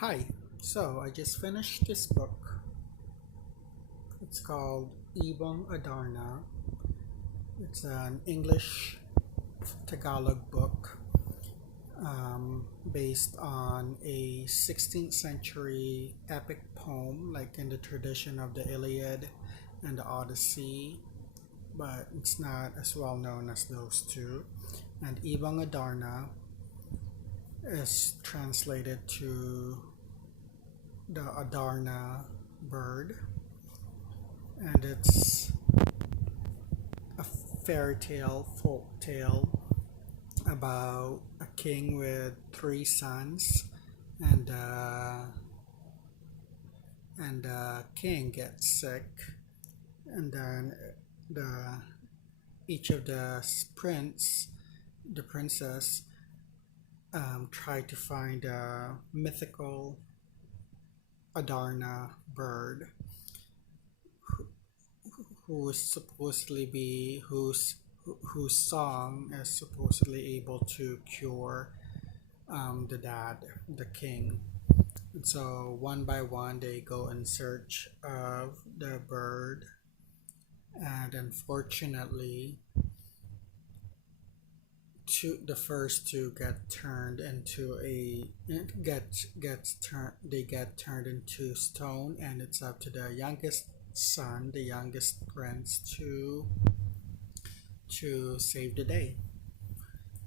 Hi, so I just finished this book. It's called Ibong Adarna. It's an English Tagalog book based on a 16th century epic poem, like in the tradition of the Iliad and the Odyssey, but it's not as well known as those two. And Ibong Adarna is translated to the Adarna bird, and it's a fairy tale, folk tale about a king with three sons, and the king gets sick, and then the each of the princess, try to find a mythical Adarna bird who is supposedly be whose song is supposedly able to cure the king. And so one by one they go in search of the bird, and unfortunately, the first two get turned into a gets turned they get turned into stone, and it's up to the youngest son, the youngest prince, to save the day.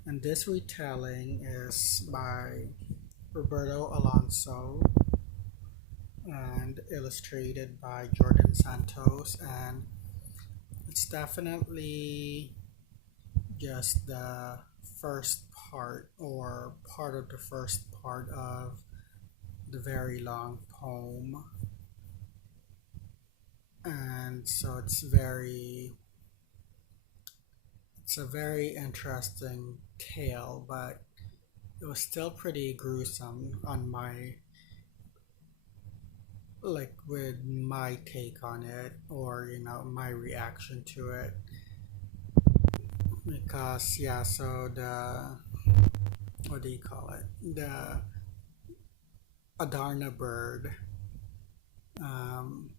And this retelling is by Roberto Alonzo and illustrated by Jordan Santos, and it's definitely just the first part, or part of the first part of the very long poem. And so it's a very interesting tale, but it was still pretty gruesome on my, like, with my take on it, or my reaction to it. Because yeah, so the, what do you call it, the Adarna bird, um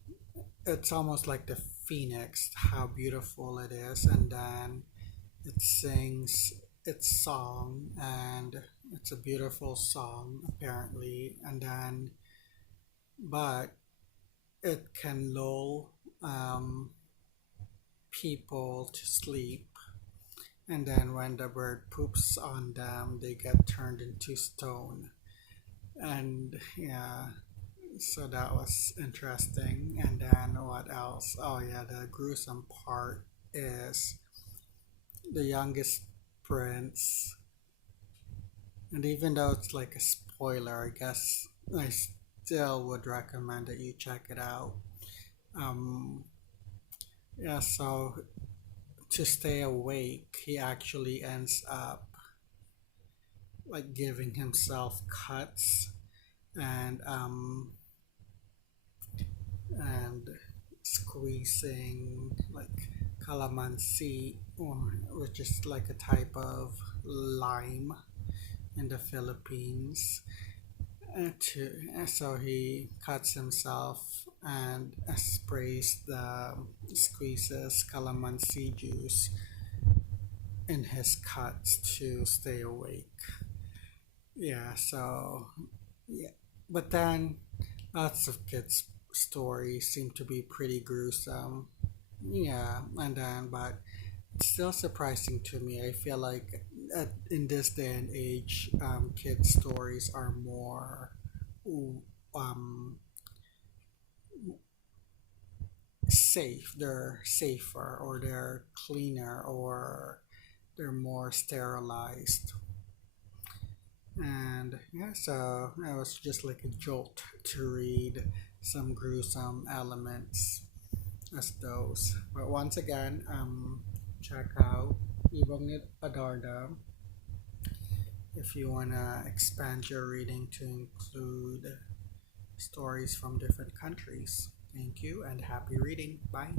it's almost like the phoenix, how beautiful it is, and then it sings its song, and it's a beautiful song apparently, and then but it can lull people to sleep, and then when the bird poops on them they get turned into stone. And yeah, so that was interesting. And then what else? Oh yeah, the gruesome part is the youngest prince, and even though it's like a spoiler, I guess I still would recommend that you check it out. um yeah, so to stay awake he actually ends up like giving himself cuts, and and squeezing like calamansi, or which is like a type of lime in the Philippines. So he cuts himself and sprays the squeezes calamansi juice in his cuts to stay awake. Yeah, so yeah, but then lots of kids' stories seem to be pretty gruesome. Yeah, and then but it's still surprising to me. I feel like in this day and age, kids' stories are more um, safe. They're safer, or they're cleaner, or they're more sterilized. And yeah, so it was just like a jolt to read some gruesome elements as those. But once again, check out Ibong Adarna if you wanna expand your reading to include stories from different countries. Thank you and happy reading. Bye.